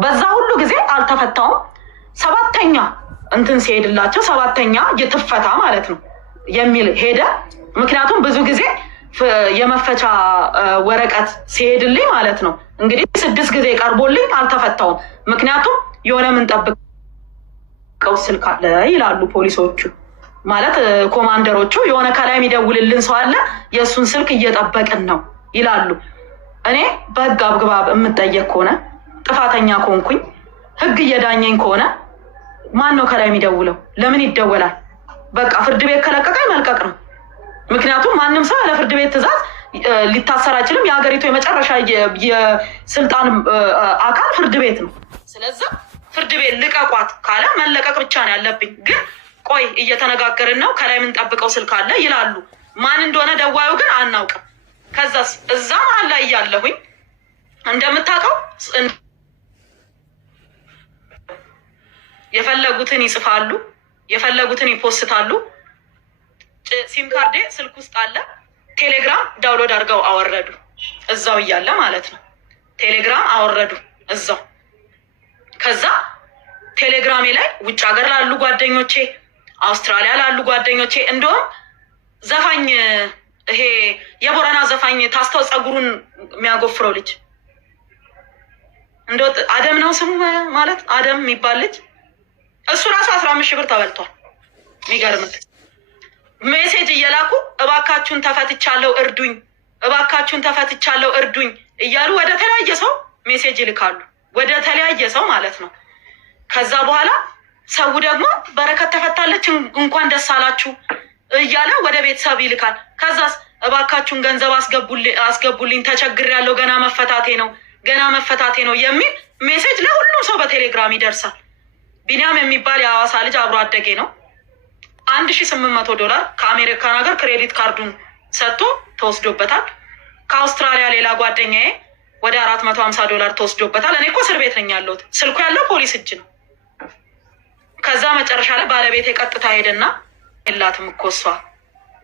በዛ ሁሉ ጊዜ አልተፈታውም። ሰባተኛ እንትን ሲሄድላቸው ሰባተኛ ይትፈታ ማለት ነው የሚል ሄደ። ምክንያቱም ብዙ ጊዜ የመፈቻ ወረቀት ሲሄድልኝ ማለት ነው እንግዲህ 6 ጊዜ ቀርቦልኝ አልተፈታውም። ምክንያቱም የሆነ ምን ጠብቀው ስልክ አለ ይላሉ ፖሊሶቹ ማለት ኮማንደሮቹ፣ የሆነ ከላይ የሚደውልልን ሰው አለ የእሱን ስልክ እየጠበቅን ነው ይላሉ። እኔ በህግ አግባብ የምጠየቅ ከሆነ ጥፋተኛ ከሆንኩኝ ህግ እየዳኘኝ ከሆነ ማን ነው ከላይ የሚደውለው? ለምን ይደወላል? በቃ ፍርድ ቤት ከለቀቀኝ መልቀቅ ነው። ምክንያቱም ማንም ሰው ያለ ፍርድ ቤት ትዕዛዝ ሊታሰር አይችልም። የሀገሪቱ የመጨረሻ የስልጣን አካል ፍርድ ቤት ነው። ስለዚህ ፍርድ ቤት ልቀቋት ካለ መለቀቅ ብቻ ነው ያለብኝ። ግን ቆይ እየተነጋገርን ነው፣ ከላይ የምንጠብቀው ስልክ አለ ይላሉ። ማን እንደሆነ ደዋዩ ግን አናውቅም። ከዛስ እዛ መሀል ላይ እያለሁኝ እንደምታውቀው የፈለጉትን ይጽፋሉ፣ የፈለጉትን ይፖስታሉ። ሲም ካርዴ ስልክ ውስጥ አለ። ቴሌግራም ዳውንሎድ አድርገው አወረዱ፣ እዛው እያለ ማለት ነው። ቴሌግራም አወረዱ እዛው። ከዛ ቴሌግራሜ ላይ ውጭ ሀገር ላሉ ጓደኞቼ፣ አውስትራሊያ ላሉ ጓደኞቼ እንደውም ዘፋኝ ይሄ የቦረና ዘፋኝ ታስተው ጸጉሩን የሚያጎፍረው ልጅ እንደው አደም ነው ስሙ ማለት አደም የሚባል ልጅ እሱ ራሱ 15 ሺህ ብር ተበልቷል። የሚገርም ሜሴጅ እየላኩ እባካችሁን ተፈትቻለሁ እርዱኝ፣ እባካችሁን ተፈትቻለሁ እርዱኝ እያሉ ወደ ተለያየ ሰው ሜሴጅ ይልካሉ፣ ወደ ተለያየ ሰው ማለት ነው። ከዛ በኋላ ሰው ደግሞ በረከት ተፈታለች እንኳን ደስ አላችሁ እያለ ወደ ቤተሰብ ይልካል። ከዛስ እባካችሁን ገንዘብ አስገቡልኝ ተቸግሬያለሁ፣ ገና መፈታቴ ነው የሚል ሜሴጅ ለሁሉም ሰው በቴሌግራም ይደርሳል። ቢኒያም የሚባል የሐዋሳ ልጅ አብሮ አደጌ ነው። $1800 ከአሜሪካን ሀገር ክሬዲት ካርዱን ሰጥቶ ተወስዶበታል። ከአውስትራሊያ ሌላ ጓደኛዬ ወደ $450 ተወስዶበታል። እኔ እኮ እስር ቤት ነኝ ያለሁት፣ ስልኩ ያለው ፖሊስ እጅ ነው። ከዛ መጨረሻ ላይ ባለቤቴ ቀጥታ ሄደና የላትም እኮ እሷ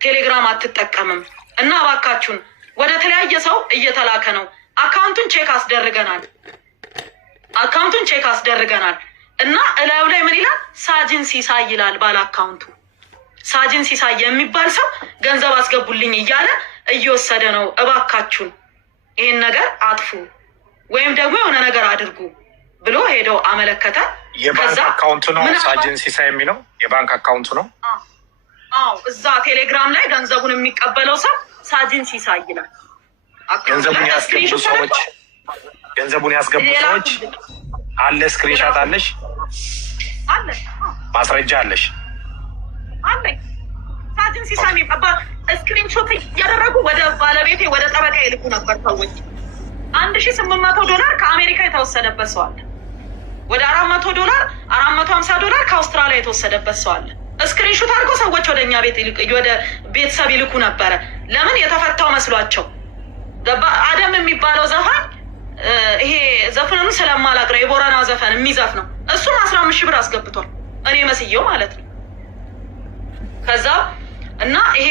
ቴሌግራም አትጠቀምም እና እባካችሁን ወደ ተለያየ ሰው እየተላከ ነው፣ አካውንቱን ቼክ አስደርገናል እና እላዩ ላይ ምን ይላል? ሳጅን ሲሳይ ይላል ባለ አካውንቱ። ሳጅን ሲሳይ የሚባል ሰው ገንዘብ አስገቡልኝ እያለ እየወሰደ ነው፣ እባካችሁን ይህን ነገር አጥፉ ወይም ደግሞ የሆነ ነገር አድርጉ ብሎ ሄደው አመለከተ። የባንክ አካውንቱ ነው ሳጅን ሲሳይ የሚለው የባንክ አካውንቱ ነው። አዎ እዛ ቴሌግራም ላይ ገንዘቡን የሚቀበለው ሰው ሳጅን ሲሳይ ይላል። ገንዘቡን ያስገቡ ሰዎች አለ፣ ስክሪንሻት አለሽ? አለ። ማስረጃ አለሽ? አለኝ። ሳጅን ሲሳይ የሚባል ስክሪንሾት እያደረጉ ወደ ባለቤቴ ወደ ጠበቃ ይልኩ ነበር ሰዎች። $1800 ከአሜሪካ የተወሰደበት ሰው አለ። ወደ $400 $450 ከአውስትራሊያ የተወሰደበት ሰው አለ። ስክሪንሾት አድርገው ሰዎች ወደ እኛ ቤት ወደ ቤተሰብ ይልኩ ነበረ። ለምን? የተፈታው መስሏቸው። አደም የሚባለው ዘፋኝ ይሄ ዘፈኑን ስለማላቅ ነው፣ የቦረና ዘፈን የሚዘፍ ነው። እሱም 15 ሺህ ብር አስገብቷል፣ እኔ መስየው ማለት ነው። ከዛ እና ይሄ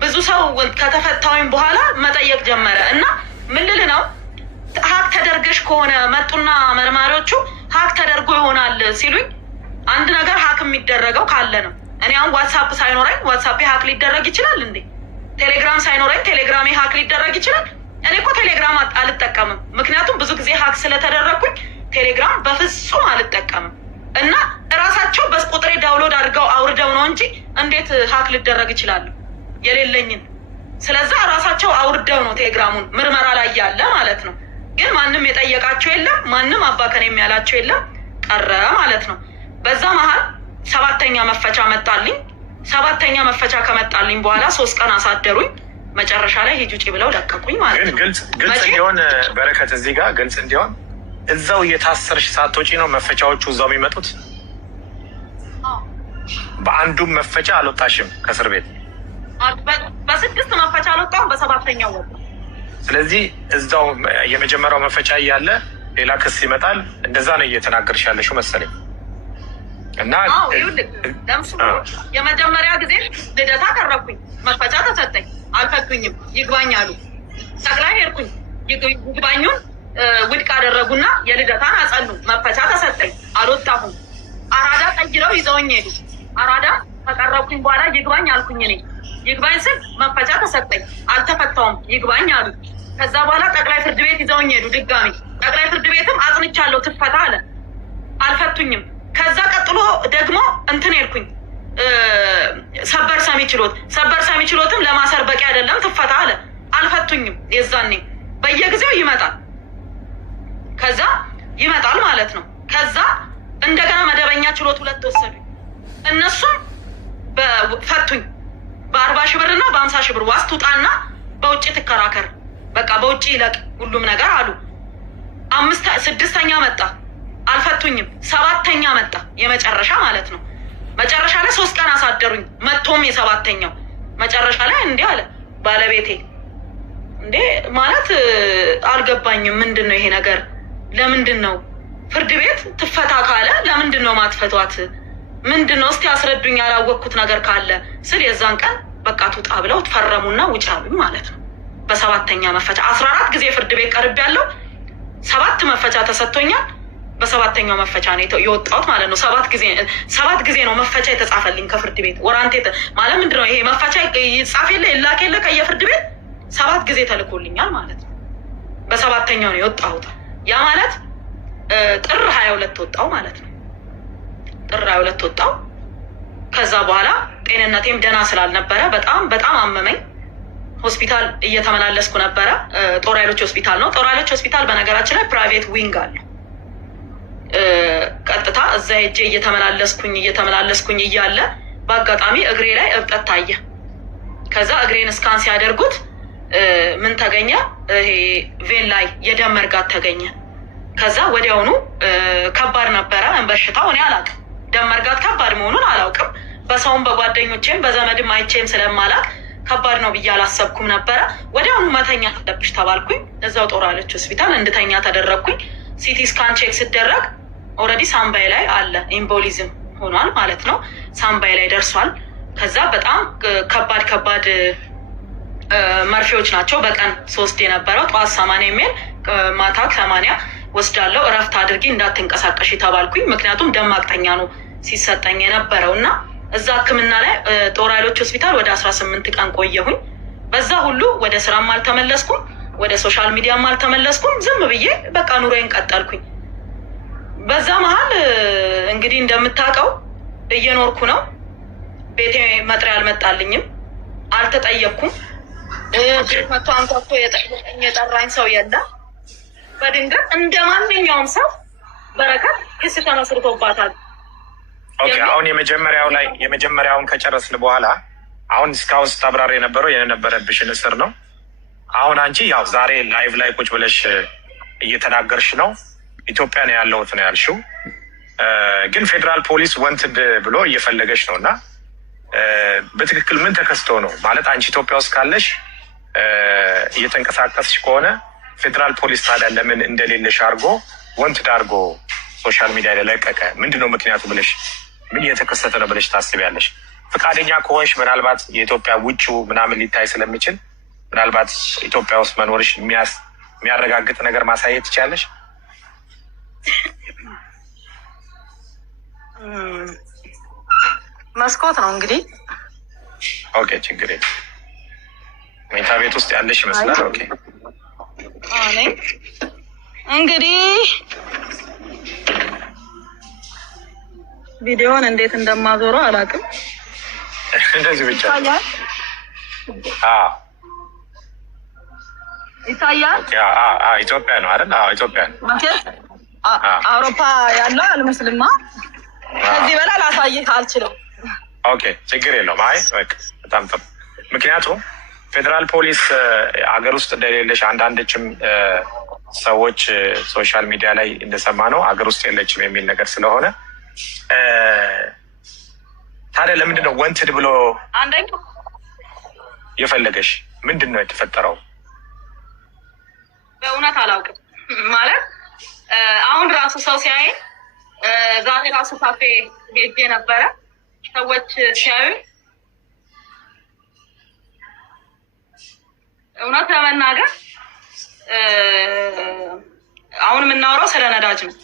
ብዙ ሰው ከተፈታውኝ በኋላ መጠየቅ ጀመረ እና ምን ልል ነው ሀክ ተደርገሽ ከሆነ መጡና መርማሪዎቹ ሀክ ተደርጎ ይሆናል ሲሉኝ፣ አንድ ነገር ሀክ የሚደረገው ካለ ነው። እኔ አሁን ዋትሳፕ ሳይኖረኝ ዋትሳፕ ሀክ ሊደረግ ይችላል እንዴ? ቴሌግራም ሳይኖረኝ ቴሌግራም ሀክ ሊደረግ ይችላል? እኔ እኮ ቴሌግራም አልጠቀምም፣ ምክንያቱም ብዙ ጊዜ ሀክ ስለተደረግኩኝ ቴሌግራም በፍጹም አልጠቀምም። እና እራሳቸው በቁጥሬ ዳውንሎድ አድርገው አውርደው ነው እንጂ እንዴት ሀክ ልደረግ ይችላሉ የሌለኝን? ስለዛ እራሳቸው አውርደው ነው ቴሌግራሙን ምርመራ ላይ ያለ ማለት ነው። ግን ማንም የጠየቃቸው የለም፣ ማንም አባከን የሚያላቸው የለም፣ ቀረ ማለት ነው። በዛ መሀል 7ኛ መፈቻ መጣልኝ። 7ኛ መፈቻ ከመጣልኝ በኋላ 3 ቀን አሳደሩኝ። መጨረሻ ላይ ሂጂ ውጪ ብለው ለቀቁኝ ማለት ነው። ግልጽ እንዲሆን በረከት፣ እዚህ ጋር ግልጽ እንዲሆን እዛው እየታሰርሽ ሳትወጪ ነው መፈቻዎቹ እዛው የሚመጡት? በአንዱም መፈቻ አልወጣሽም ከእስር ቤት? በ6 መፈቻ አልወጣሁም፣ በ7ኛው ወጣ። ስለዚህ እዛው የመጀመሪያው መፈቻ እያለ ሌላ ክስ ይመጣል። እንደዛ ነው እየተናገርሽ ያለሽው መሰለኝ። እና የመጀመሪያ ጊዜ ልደታ ቀረብኩኝ፣ መፈቻ ተሰጠኝ፣ አልፈቱኝም፣ ይግባኝ አሉ። ጠቅላይ ሄድኩኝ፣ ይግባኙን ውድቅ አደረጉና የልደታን አጸኑ። መፈቻ ተሰጠኝ፣ አልወጣሁም። አራዳ ቀይረው ይዘውኝ ሄዱ። አራዳ ከቀረብኩኝ በኋላ ይግባኝ አልኩኝ። እኔ ይግባኝ ስል መፈቻ ተሰጠኝ፣ አልተፈታውም። ይግባኝ አሉ። ከዛ በኋላ ጠቅላይ ፍርድ ቤት ይዘውኝ ሄዱ ድጋሚ። ጠቅላይ ፍርድ ቤትም አጽንቻለሁ ትፈታ አለ፣ አልፈቱኝም። ከዛ ቀጥሎ ደግሞ እንትን ሄድኩኝ ሰበር ሰሚ ችሎት። ሰበር ሰሚ ችሎትም ለማሰር በቂ አይደለም ትፈታ አለ፣ አልፈቱኝም። የዛኔ በየጊዜው ይመጣል፣ ከዛ ይመጣል ማለት ነው። ከዛ እንደገና መደበኛ ችሎት 2 ወሰዱኝ። እነሱም ፈቱኝ። በ40,000 ብር እና በ50,000 ብር ዋስ ትውጣና በውጭ ትከራከር፣ በቃ በውጭ ይለቅ ሁሉም ነገር አሉ። 6ኛ መጣ፣ አልፈቱኝም። 7ኛ መጣ፣ የመጨረሻ ማለት ነው። መጨረሻ ላይ 3 ቀን አሳደሩኝ። መቶም የ7ኛው መጨረሻ ላይ እንዲህ አለ ባለቤቴ፣ እንዴ ማለት አልገባኝም። ምንድን ነው ይሄ ነገር? ለምንድን ነው ፍርድ ቤት ትፈታ ካለ ለምንድን ነው ማትፈቷት? ምንድን ነው እስቲ አስረዱኝ፣ ያላወቅኩት ነገር ካለ ስል የዛን ቀን በቃ ትውጣ ብለው ትፈረሙና ውጭ አሉኝ ማለት ነው። በ7ኛ መፈቻ 14 ጊዜ ፍርድ ቤት ቀርብ ያለው 7 መፈቻ ተሰጥቶኛል። በ7ኛው መፈቻ ነው የወጣሁት ማለት ነው። 7 ጊዜ ነው መፈቻ የተጻፈልኝ ከፍርድ ቤት። ወራንቴ ማለት ምንድን ነው ይሄ? መፈቻ ይጻፍ የለ ይላክ የለ ከየፍርድ ቤት 7 ጊዜ ተልኮልኛል ማለት ነው። በ7ኛው ነው የወጣሁት። ያ ማለት ጥር 22 ወጣው ማለት ነው። ጥር 22 ወጣው። ከዛ በኋላ ጤንነቴም ደህና ስላልነበረ በጣም አመመኝ። ሆስፒታል እየተመላለስኩ ነበረ። ጦር ኃይሎች ሆስፒታል ነው። ጦር ኃይሎች ሆስፒታል በነገራችን ላይ ፕራይቬት ዊንግ አለ። ቀጥታ እዛ ሄጄ እየተመላለስኩኝ እያለ በአጋጣሚ እግሬ ላይ እብጠት ታየ። ከዛ እግሬን እስካን ሲያደርጉት ምን ተገኘ? ይሄ ቬን ላይ የደም መርጋት ተገኘ። ከዛ ወዲያውኑ ከባድ ነበረ በሽታው። እኔ አላውቅም፣ ደም መርጋት ከባድ መሆኑን አላውቅም። በሰውም በጓደኞቼም በዘመድም አይቼም ስለማላውቅ ከባድ ነው ብዬ አላሰብኩም ነበረ። ወዲያውኑ መተኛ አለብሽ ተባልኩኝ። እዛው ጦር ኃይሎች ሆስፒታል እንድተኛ ተደረግኩኝ። ሲቲ ስካን ቼክ ስደረግ ኦልሬዲ ሳምባይ ላይ አለ፣ ኢምቦሊዝም ሆኗል ማለት ነው። ሳምባይ ላይ ደርሷል። ከዛ በጣም ከባድ መርፌዎች ናቸው። በቀን 3 የነበረው ጠዋት 80 የሚል ማታ 80 ወስዳለው። እረፍት አድርጊ እንዳትንቀሳቀሽ ተባልኩኝ። ምክንያቱም ደም ማቅጠኛ ነው ሲሰጠኝ የነበረው እና እዛ ሕክምና ላይ ጦር ኃይሎች ሆስፒታል ወደ 18 ቀን ቆየሁኝ። በዛ ሁሉ ወደ ስራም አልተመለስኩም፣ ወደ ሶሻል ሚዲያም አልተመለስኩም። ዝም ብዬ በቃ ኑሮዬን ቀጠልኩኝ። በዛ መሀል እንግዲህ እንደምታውቀው እየኖርኩ ነው። ቤቴ መጥሪያ አልመጣልኝም፣ አልተጠየቅኩም። መቶ አንኳኩቶ የጠራኝ ሰው የለም። በድንገት እንደ ማንኛውም ሰው በረከት ክስ ተመስርቶባታል። ኦኬ፣ አሁን የመጀመሪያውን ከጨረስን በኋላ አሁን እስካሁን ስታብራሪ የነበረው የነበረብሽን እስር ነው። አሁን አንቺ ያው ዛሬ ላይቭ ላይ ቁጭ ብለሽ እየተናገርሽ ነው። ኢትዮጵያ ነው ያለሁት ነው ያልሽው። ግን ፌዴራል ፖሊስ ወንትድ ብሎ እየፈለገች ነው እና በትክክል ምን ተከስቶ ነው ማለት? አንቺ ኢትዮጵያ ውስጥ ካለሽ እየተንቀሳቀስሽ ከሆነ ፌዴራል ፖሊስ ታዲያ ለምን እንደሌለሽ አድርጎ ወንትድ አድርጎ ሶሻል ሚዲያ ላይ ለቀቀ? ምንድነው ምክንያቱ ብለሽ ምን እየተከሰተ ነው ብለሽ ታስቢያለሽ? ፈቃደኛ ከሆንሽ ምናልባት የኢትዮጵያ ውጭው ምናምን ሊታይ ስለሚችል ምናልባት ኢትዮጵያ ውስጥ መኖርሽ የሚያረጋግጥ ነገር ማሳየት ትችያለሽ? መስኮት ነው እንግዲህ። ኦኬ፣ ችግር የለም። መኝታ ቤት ውስጥ ያለሽ ይመስላል። ኦኬ፣ እንግዲህ ቪዲዮውን እንዴት እንደማዞረው አላውቅም። እንደዚህ ብቻ ይታያል። ኢትዮጵያ ነው አይደል? ኢትዮጵያ ነው። አውሮፓ ያለው አልመስልማ። ከዚህ በላይ ላሳይህ አልችልም። ኦኬ፣ ችግር የለውም። አይ በጣም ጥሩ። ምክንያቱም ፌዴራል ፖሊስ አገር ውስጥ እንደሌለሽ አንዳንዶችም ሰዎች ሶሻል ሚዲያ ላይ እንደሰማ ነው አገር ውስጥ የለችም የሚል ነገር ስለሆነ ታዲያ ለምንድን ነው ወንትድ ብሎ አንደኛው የፈለገሽ? ምንድን ነው የተፈጠረው? በእውነት አላውቅም። ማለት አሁን ራሱ ሰው ሲያይ ዛሬ ራሱ ካፌ ሄጄ ነበረ። ሰዎች ሲያዩ እውነት ለመናገር አሁን የምናወራው ስለ ነዳጅ ነው።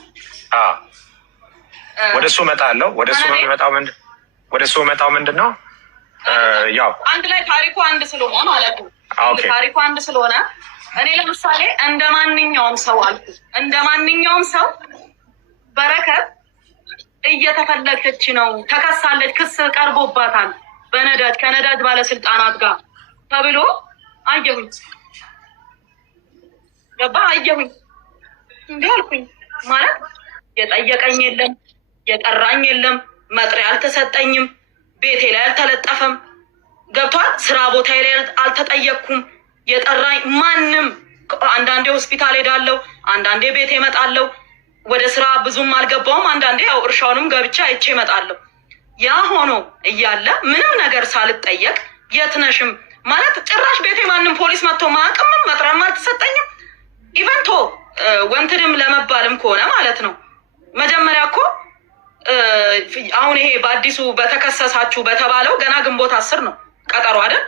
ወደሱ እመጣለሁ። ወደሱ መጣው ምንድነው ያው አንድ ላይ ታሪኩ አንድ ስለሆነ ማለት ነው። ታሪኩ አንድ ስለሆነ እኔ ለምሳሌ እንደ ማንኛውም ሰው አልኩ፣ እንደ ማንኛውም ሰው በረከት እየተፈለገች ነው፣ ተከሳለች፣ ክስ ቀርቦባታል በነዳጅ ከነዳጅ ባለስልጣናት ጋር ተብሎ አየሁኝ። ገባ አየሁኝ። እንዲህ አልኩኝ ማለት የጠየቀኝ የለም፣ የጠራኝ የለም፣ መጥሪያ አልተሰጠኝም፣ ቤቴ ላይ አልተለጠፈም። ገብቷል። ስራ ቦታ ላይ አልተጠየቅኩም። የጠራኝ ማንም አንዳንዴ ሆስፒታል ሄዳለሁ፣ አንዳንዴ ቤቴ እመጣለሁ። ወደ ስራ ብዙም አልገባውም። አንዳንዴ ያው እርሻውንም ገብቼ አይቼ እመጣለሁ። ያ ሆኖ እያለ ምንም ነገር ሳልጠየቅ የትነሽም ማለት ጭራሽ ቤቴ ማንም ፖሊስ መጥቶ ማቅምም መጥሪያም አልተሰጠኝም። ኢቨንቶ ወንትድም ለመባልም ከሆነ ማለት ነው መጀመሪያ እኮ አሁን ይሄ በአዲሱ በተከሰሳችሁ በተባለው ገና ግንቦት 10 ነው ቀጠሮ አይደል?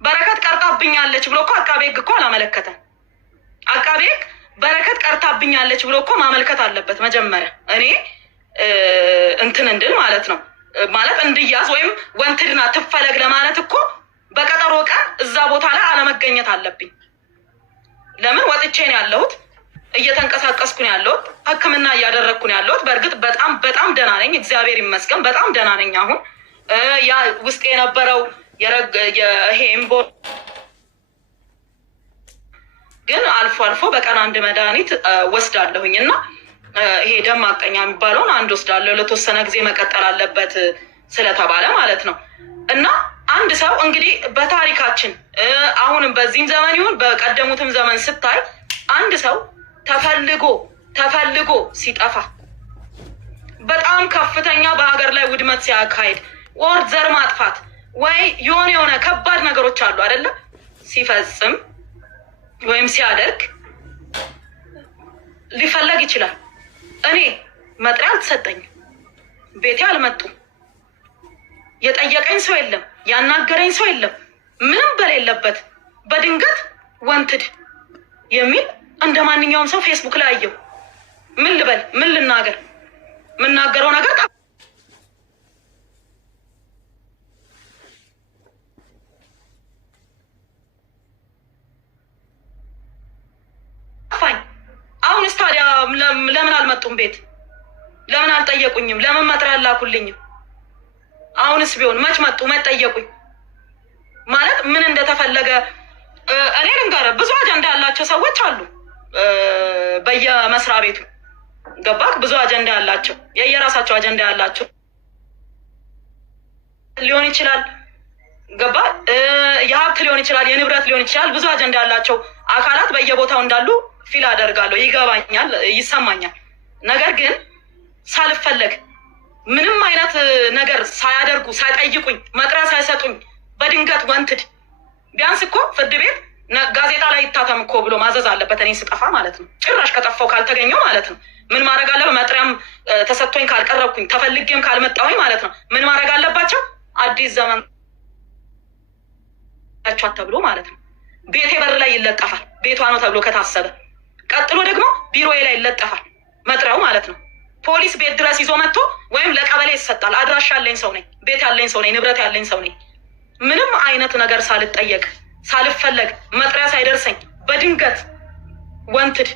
በረከት ቀርታብኛለች ብሎ እኮ አቃቤ ሕግ እኮ አላመለከተም። አቃቤ ሕግ በረከት ቀርታብኛለች ብሎ እኮ ማመልከት አለበት መጀመሪያ። እኔ እንትን እንድል ማለት ነው ማለት እንድያዝ ወይም ወንትድና ትፈለግ ለማለት እኮ በቀጠሮ ቀን እዛ ቦታ ላይ አለመገኘት አለብኝ። ለምን ወጥቼ ነው ያለሁት፣ እየተንቀሳቀስኩ ነው ያለሁት፣ ሕክምና እያደረግኩ ነው ያለሁት። በእርግጥ በጣም ደህና ነኝ፣ እግዚአብሔር ይመስገን፣ በጣም ደህና ነኝ። አሁን ያ ውስጥ የነበረው ይሄ እምቦ ግን አልፎ አልፎ በቀን አንድ መድኃኒት ወስዳለሁኝ እና ይሄ ደም ማቅጠኛ የሚባለውን አንድ ወስዳለሁ። ለተወሰነ ጊዜ መቀጠል አለበት ስለተባለ ማለት ነው። እና አንድ ሰው እንግዲህ በታሪካችን አሁንም በዚህም ዘመን ይሁን በቀደሙትም ዘመን ስታይ አንድ ሰው ተፈልጎ ሲጠፋ በጣም ከፍተኛ በሀገር ላይ ውድመት ሲያካሂድ ወር ዘር ማጥፋት ወይ የሆነ ከባድ ነገሮች አሉ አይደለም ሲፈጽም ወይም ሲያደርግ ሊፈለግ ይችላል። እኔ መጥሪያ አልተሰጠኝም፣ ቤቴ አልመጡም፣ የጠየቀኝ ሰው የለም፣ ያናገረኝ ሰው የለም። ምንም በሌለበት በድንገት ወንትድ የሚል እንደ ማንኛውም ሰው ፌስቡክ ላይ አየው። ምን ልበል? ምን ልናገር? የምናገረው ነገር ጠፋኝ። አሁንስ ታዲያ ለምን አልመጡም? ቤት ለምን አልጠየቁኝም? ለምን መጥሪያ አላኩልኝም? አሁንስ ቢሆን መች መጡ? መች ጠየቁኝ? ማለት ምን እንደተፈለገ እኔ ልንገርህ። ብዙ አጀንዳ ያላቸው ሰዎች አሉ በየመስሪያ ቤቱ ገባክ? ብዙ አጀንዳ ያላቸው የየራሳቸው አጀንዳ ያላቸው ሊሆን ይችላል። ገባ? የሀብት ሊሆን ይችላል፣ የንብረት ሊሆን ይችላል። ብዙ አጀንዳ ያላቸው አካላት በየቦታው እንዳሉ ፊል አደርጋለሁ፣ ይገባኛል፣ ይሰማኛል። ነገር ግን ሳልፈለግ ምንም አይነት ነገር ሳያደርጉ ሳይጠይቁኝ መጥሪያ ሳይሰጡኝ በድንገት ወንትድ ቢያንስ እኮ ፍርድ ቤት ጋዜጣ ላይ ይታተም እኮ ብሎ ማዘዝ አለበት። እኔ ስጠፋ ማለት ነው፣ ጭራሽ ከጠፋው ካልተገኘው ማለት ነው ምን ማድረግ አለበት? መጥሪያም ተሰጥቶኝ ካልቀረብኩኝ ተፈልጌም ካልመጣሁኝ ማለት ነው ምን ማድረግ አለባቸው? አዲስ ዘመን ተብሎ ማለት ነው ቤቴ በር ላይ ይለጠፋል፣ ቤቷ ነው ተብሎ ከታሰበ። ቀጥሎ ደግሞ ቢሮዬ ላይ ይለጠፋል መጥሪያው ማለት ነው። ፖሊስ ቤት ድረስ ይዞ መጥቶ ወይም ለቀበሌ ይሰጣል። አድራሻ ያለኝ ሰው ነኝ፣ ቤት ያለኝ ሰው ነኝ፣ ንብረት ያለኝ ሰው ነኝ። ምንም አይነት ነገር ሳልጠየቅ ሳልፈለግ መጥሪያ ሳይደርሰኝ በድንገት ወንትድ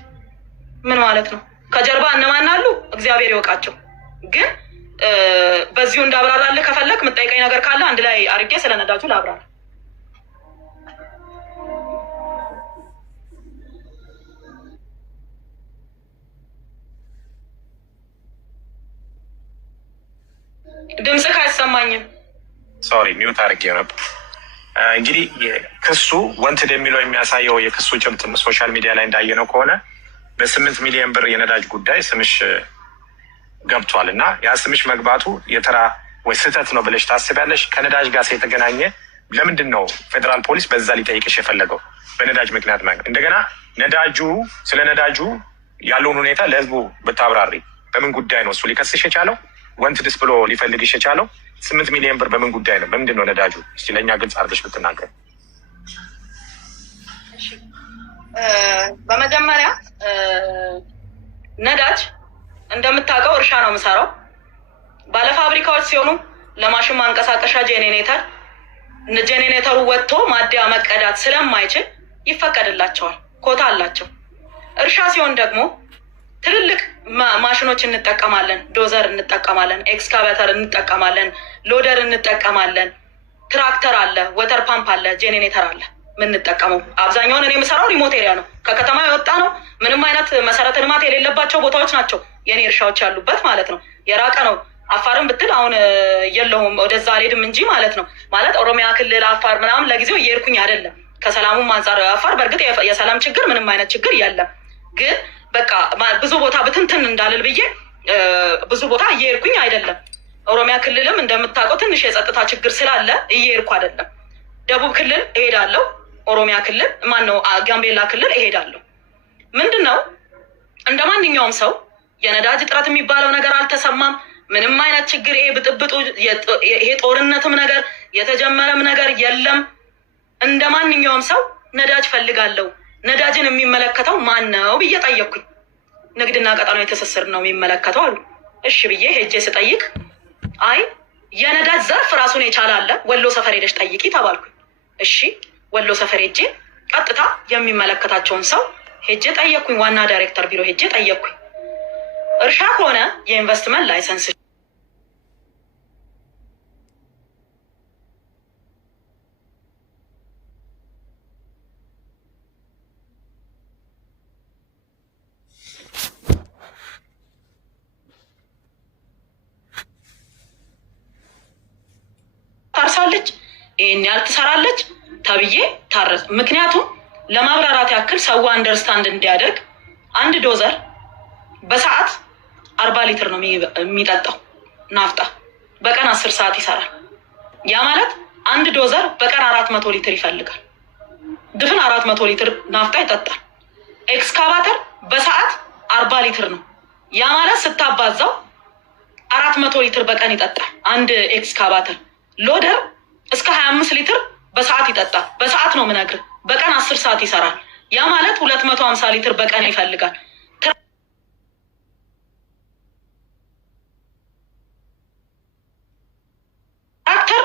ምን ማለት ነው? ከጀርባ እነማን አሉ? እግዚአብሔር ይወቃቸው። ግን በዚሁ እንዳብራራልህ ከፈለግ የምጠይቀኝ ነገር ካለ አንድ ላይ አድርጌ ስለ ነዳጁ ላብራራ። ድምፅህ አይሰማኝም። ሶሪ ሚውት አድርጌ ነበር። እንግዲህ ክሱ ወንትድ የሚለው የሚያሳየው የክሱ ጭብጥ ሶሻል ሚዲያ ላይ እንዳየነው ከሆነ በ8 ሚሊዮን ብር የነዳጅ ጉዳይ ስምሽ ገብቷል እና ያ ስምሽ መግባቱ የተራ ወይ ስህተት ነው ብለሽ ታስቢያለሽ? ከነዳጅ ጋር የተገናኘ ለምንድን ነው ፌዴራል ፖሊስ በዛ ሊጠይቅሽ የፈለገው? በነዳጅ ምክንያት እንደገና ስለ ነዳጁ ያለውን ሁኔታ ለህዝቡ ብታብራሪ። በምን ጉዳይ ነው እሱ ሊከስሽ የቻለው? ወንትድስ ብሎ ሊፈልግሽ የቻለው 8 ሚሊዮን ብር በምን ጉዳይ ነው? በምንድን ነው ነዳጁ? እስቲ ለእኛ ግልጽ አድርገሽ ብትናገር። በመጀመሪያ ነዳጅ እንደምታውቀው እርሻ ነው የምሰራው። ባለ ፋብሪካዎች ሲሆኑ ለማሽን ማንቀሳቀሻ ጄኔሬተሩ ወጥቶ ማደያ መቀዳት ስለማይችል ይፈቀድላቸዋል፣ ኮታ አላቸው። እርሻ ሲሆን ደግሞ ትልልቅ ማሽኖች እንጠቀማለን። ዶዘር እንጠቀማለን፣ ኤክስካቫተር እንጠቀማለን፣ ሎደር እንጠቀማለን፣ ትራክተር አለ፣ ወተር ፓምፕ አለ፣ ጄኔሬተር አለ። የምንጠቀመው አብዛኛውን እኔ የምሰራው ሪሞት ኤሪያ ነው። ከከተማ የወጣ ነው። ምንም አይነት መሰረተ ልማት የሌለባቸው ቦታዎች ናቸው የኔ እርሻዎች ያሉበት ማለት ነው። የራቀ ነው። አፋርን ብትል አሁን የለውም፣ ወደዛ አልሄድም እንጂ ማለት ነው። ማለት ኦሮሚያ ክልል አፋር ምናምን ለጊዜው እየሄድኩኝ አይደለም። ከሰላሙም አንጻር አፋር በእርግጥ የሰላም ችግር ምንም አይነት ችግር የለም። ግን በቃ ብዙ ቦታ ብትንትን እንዳልል ብዬ ብዙ ቦታ እየሄድኩኝ አይደለም። ኦሮሚያ ክልልም እንደምታውቀው ትንሽ የጸጥታ ችግር ስላለ እየሄድኩ አይደለም። ደቡብ ክልል እሄዳለሁ፣ ኦሮሚያ ክልል ማነው ጋምቤላ ክልል እሄዳለሁ። ምንድን ነው እንደ ማንኛውም ሰው የነዳጅ እጥረት የሚባለው ነገር አልተሰማም። ምንም አይነት ችግር ይሄ ብጥብጡ ይሄ ጦርነትም ነገር የተጀመረም ነገር የለም። እንደ ማንኛውም ሰው ነዳጅ ፈልጋለሁ። ነዳጅን የሚመለከተው ማን ነው ብዬ ጠየቅኩኝ። ንግድና ቀጣናዊ ትስስር ነው የሚመለከተው አሉ። እሺ ብዬ ሄጄ ስጠይቅ አይ የነዳጅ ዘርፍ ራሱን የቻለ አለ፣ ወሎ ሰፈር ሄደሽ ጠይቂ ተባልኩኝ። እሺ ወሎ ሰፈር ሄጄ ቀጥታ የሚመለከታቸውን ሰው ሄጄ ጠየቅኩኝ። ዋና ዳይሬክተር ቢሮ ሄጄ ጠየቅኩኝ። እርሻ ከሆነ የኢንቨስትመንት ላይሰንስ ታርሳለች፣ ይህን ያህል ትሰራለች ተብዬ ታረስ። ምክንያቱም ለማብራራት ያክል ሰው አንደርስታንድ እንዲያደርግ አንድ ዶዘር በሰዓት 40 ሊትር ነው የሚጠጣው ናፍጣ። በቀን 10 ሰዓት ይሰራል። ያ ማለት አንድ ዶዘር በቀን 400 ሊትር ይፈልጋል። ድፍን 400 ሊትር ናፍጣ ይጠጣል። ኤክስካቫተር በሰዓት 40 ሊትር ነው። ያ ማለት ስታባዛው 400 ሊትር በቀን ይጠጣል አንድ ኤክስካቫተር። ሎደር እስከ 25 ሊትር በሰዓት ይጠጣል። በሰዓት ነው የምነግርህ። በቀን 10 ሰዓት ይሰራል። ያ ማለት 250 ሊትር በቀን ይፈልጋል። ትራክተር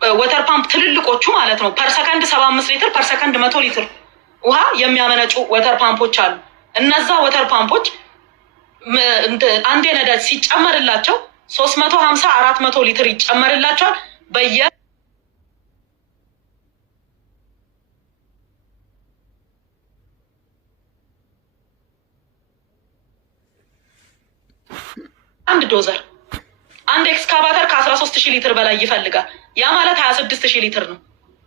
ወተር ፓምፕ ትልልቆቹ ማለት ነው ፐርሰከንድ 75 ሊትር ፐርሰከንድ 100 ሊትር ውሃ የሚያመነጩ ወተር ፓምፖች አሉ። እነዛ ወተር ፓምፖች አንዴ ነዳጅ ሲጨመርላቸው 350 400 ሊትር ይጨመርላቸዋል። አንድ ዶዘር አንድ ኤክስካቫተር ከ13000 ሊትር በላይ ይፈልጋል። ያ ማለት 26000 ሊትር ነው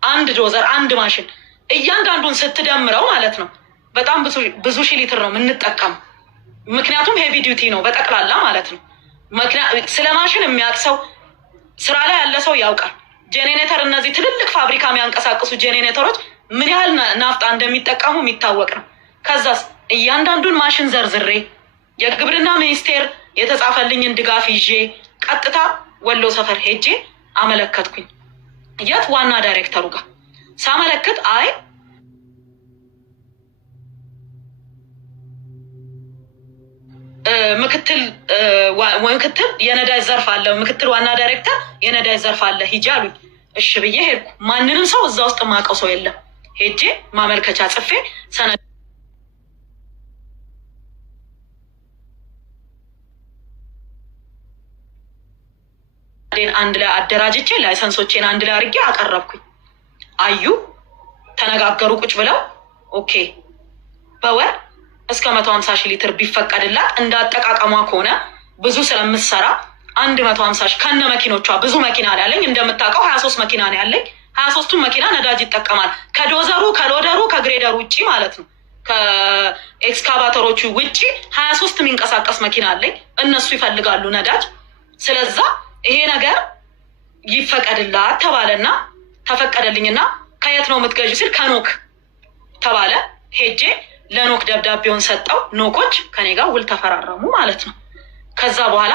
አንድ ዶዘር አንድ ማሽን። እያንዳንዱን ስትደምረው ማለት ነው በጣም ብዙ ሺህ ሊትር ነው የምንጠቀም። ምክንያቱም ሄቪ ዲዩቲ ነው በጠቅላላ ማለት ነው። ስለ ማሽን የሚያውቅ ሰው ስራ ላይ ያለ ሰው ያውቃል። ጄኔሬተር እነዚህ ትልልቅ ፋብሪካ የሚያንቀሳቅሱ ጄኔሬተሮች ምን ያህል ናፍጣ እንደሚጠቀሙ የሚታወቅ ነው። ከዛስ እያንዳንዱን ማሽን ዘርዝሬ የግብርና ሚኒስቴር የተጻፈልኝን ድጋፍ ይዤ ቀጥታ ወሎ ሰፈር ሄጄ አመለከትኩኝ። የት ዋና ዳይሬክተሩ ጋር ሳመለክት አይ ምክትል የነዳጅ ዘርፍ አለ፣ ምክትል ዋና ዳይሬክተር የነዳጅ ዘርፍ አለ ሂጂ አሉኝ። እሺ ብዬ ሄድኩ። ማንንም ሰው እዛ ውስጥ የማውቀው ሰው የለም። ሄጄ ማመልከቻ ጽፌ ሰነዴን አንድ ላይ አደራጅቼ ላይሰንሶቼን አንድ ላይ አድርጌ አቀረብኩኝ። አዩ ተነጋገሩ ቁጭ ብለው ኦኬ በወር እስከ 150 ሺህ ሊትር ቢፈቀድላት እንዳጠቃቀሟ ከሆነ ብዙ ስለምትሰራ 150 ሺህ ከነ መኪኖቿ ብዙ መኪና ነው ያለኝ። እንደምታውቀው 23 መኪና ነው ያለኝ። 23ቱን መኪና ነዳጅ ይጠቀማል። ከዶዘሩ ከሎደሩ ከግሬደሩ ውጭ ማለት ነው። ከኤክስካቫተሮቹ ውጭ 23 የሚንቀሳቀስ መኪና አለኝ። እነሱ ይፈልጋሉ ነዳጅ። ስለዛ ይሄ ነገር ይፈቀድላት ተባለና ተፈቀደልኝና ከየት ነው የምትገዢ ሲል ከኖክ ተባለ። ሄጄ ለኖክ ደብዳቤውን ሰጠው። ኖኮች ከኔ ጋር ውል ተፈራረሙ ማለት ነው። ከዛ በኋላ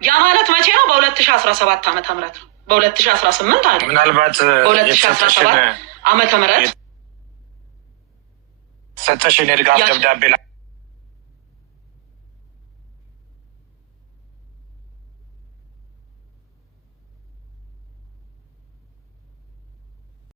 ያ ማለት መቼ ነው? በ2017 ዓመተ ምህረት ነው። በ2018 አለ ምናልባት በ2017 ዓመተ ምህረት ሰጠሽን የድጋፍ ደብዳቤ